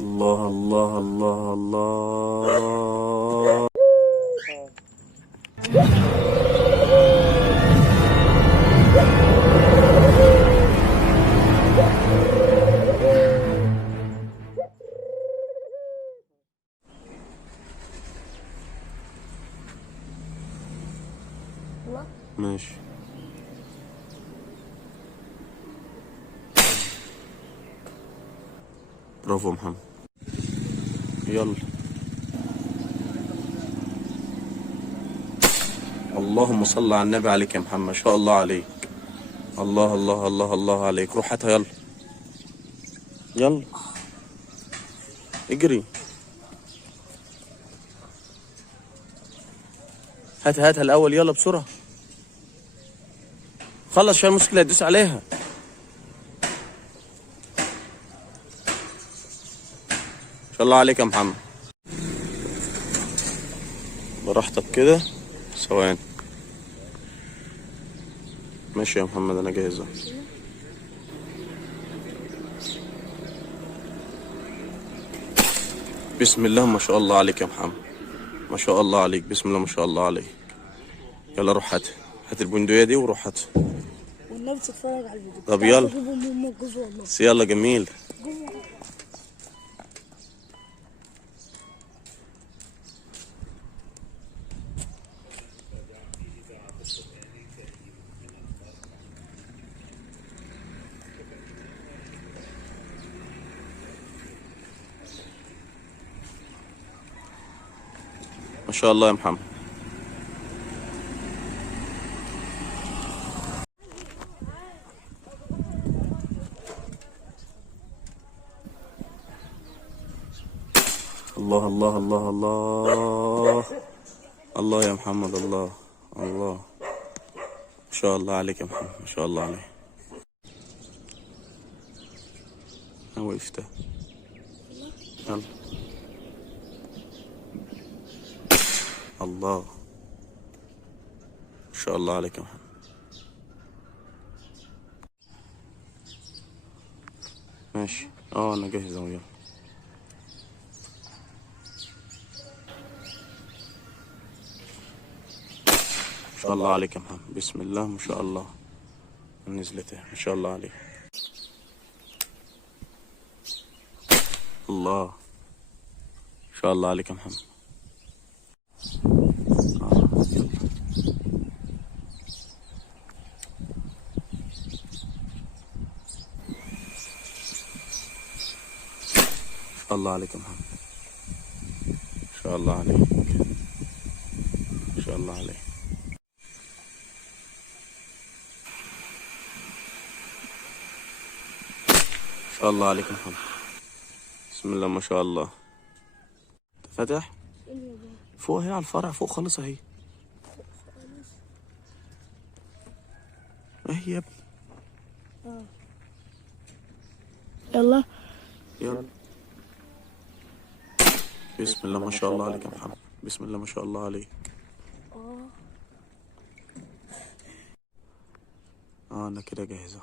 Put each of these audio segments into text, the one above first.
الله الله الله الله. ماشي. برافو محمد. يلا. اللهم صل على النبي عليك يا محمد، ما شاء الله عليك. الله الله الله الله عليك. روح هاتها يلا. يلا اجري. هاتها الاول يلا بسرعة. خلص عشان المشكلة تدوس عليها. ما شاء الله عليك يا محمد. براحتك كده. ثواني. ماشي يا محمد انا جاهز. بسم الله ما شاء الله عليك يا محمد، ما شاء الله عليك. بسم الله ما شاء الله عليك. يلا روح هات البندقية دي وروح هات. والنبي تتفرج على الفيديو. طب يلا. يلا جميل. ما شاء الله يا محمد. الله الله الله الله الله يا محمد. الله الله ما شاء الله عليك يا محمد، ما شاء الله عليك. انا وقفت. يلا. الله ما شاء الله عليك يا محمد. ماشي. انا جاهز اهو. يلا. ما شاء الله عليك يا محمد. بسم الله ما شاء الله. نزلت ما شاء الله عليك. الله ما شاء الله عليك يا محمد. الله عليك يا محمد. ما شاء الله عليك. ما شاء الله عليك. ما شاء الله عليك يا محمد. بسم الله ما شاء الله. انت فاتح؟ فوق اهي على الفرع فوق خالص اهي. اهي يا ابني. يلا. يلا. بسم الله ما شاء الله عليك يا محمد. بسم الله ما شاء الله عليك. انا كده جاهزة.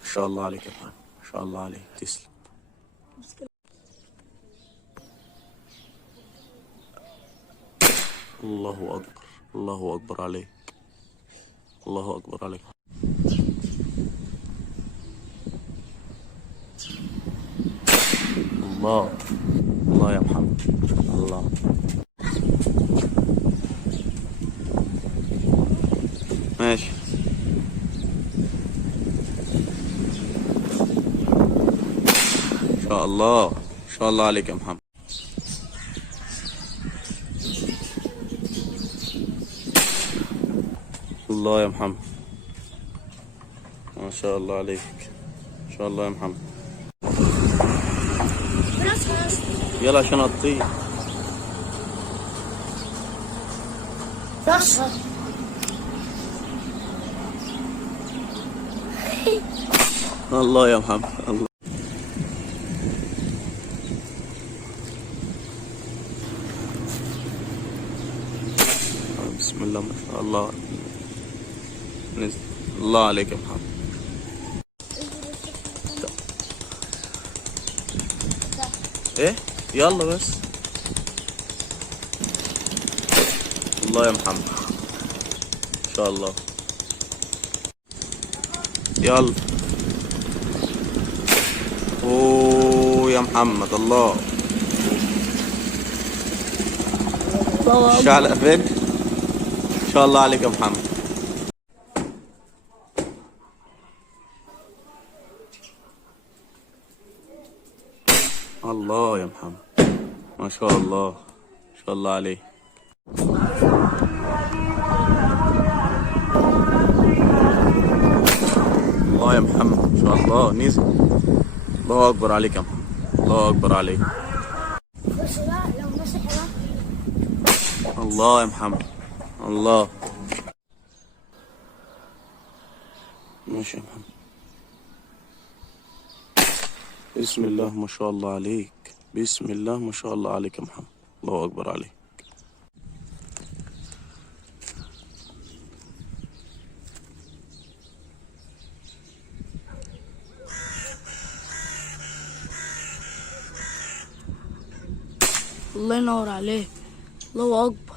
ما شاء الله عليك يا محمد. ما شاء الله عليك. تسلم. الله اكبر. الله اكبر عليك. الله اكبر عليك. الله الله يا محمد. الله. ماشي. ما شاء الله ما شاء الله عليك يا محمد. الله يا محمد. ما شاء الله عليك. ما شاء الله يا محمد. يلا عشان اطير. الله يا محمد. الله. بسم الله ما شاء الله. نزل. الله عليك يا محمد. ايه يلا بس. الله يا محمد ان شاء الله. يلا. اوه يا محمد الله. الشعلق فين؟ ان شاء الله عليك يا محمد. الله يا محمد ما شاء الله ما شاء الله عليه. الله يا محمد ما شاء الله نزل. الله اكبر عليك يا محمد. الله اكبر عليك. الله يا محمد الله. ماشي يا محمد. بسم الله ما شاء الله عليك. بسم الله ما شاء الله عليك يا محمد. الله اكبر عليك. الله ينور عليك. الله اكبر.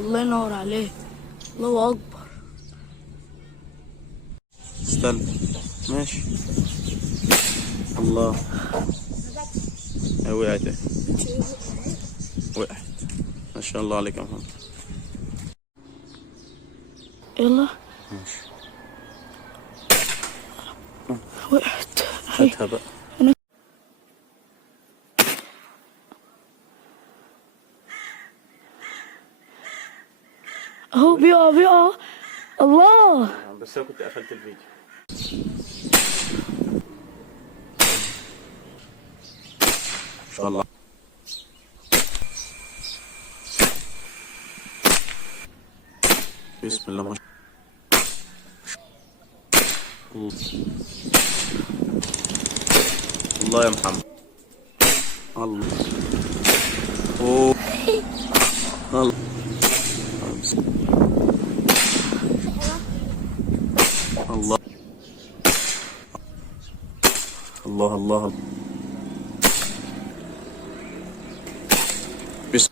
الله ينور عليك. الله اكبر. استنى ماشي. الله. وقعت اهي. وقعت. ما شاء الله عليك يا محمد. يلا. ماشي. وقعت. هاتها بقى. اهو بيقع. الله. بس انا كنت قفلت الفيديو. ما شاء الله. بسم الله ما شاء الله. الله يا محمد. الله. اوه. الله. الله الله الله. بسم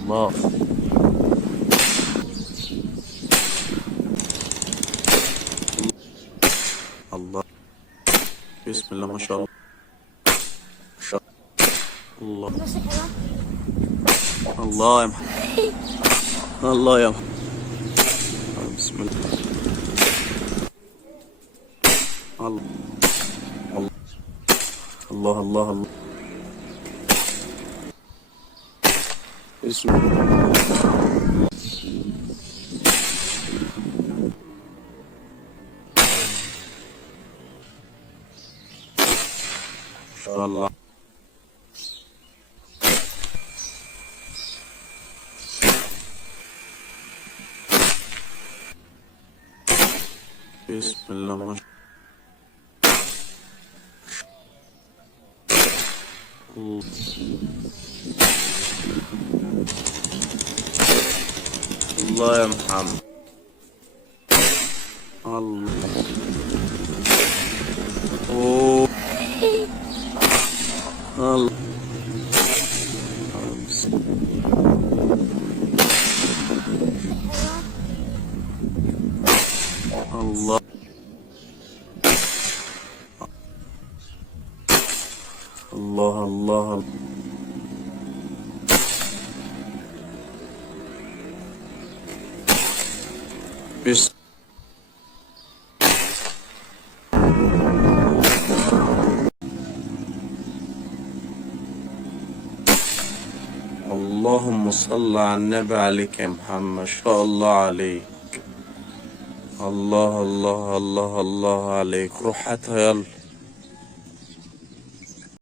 الله. الله. بسم الله ما شاء الله. الله. الله يا محمد. الله يا محمد. بسم الله. الله الله الله الله. بسم الله. ما شاء الله. بسم الله ما شاء الله. الله يا محمد. الله. اوه. الله. الله. الله الله. بسم اللهم صل على النبي عليك يا محمد. ما شاء الله عليك. الله الله الله الله عليك. روح هاتها يلا.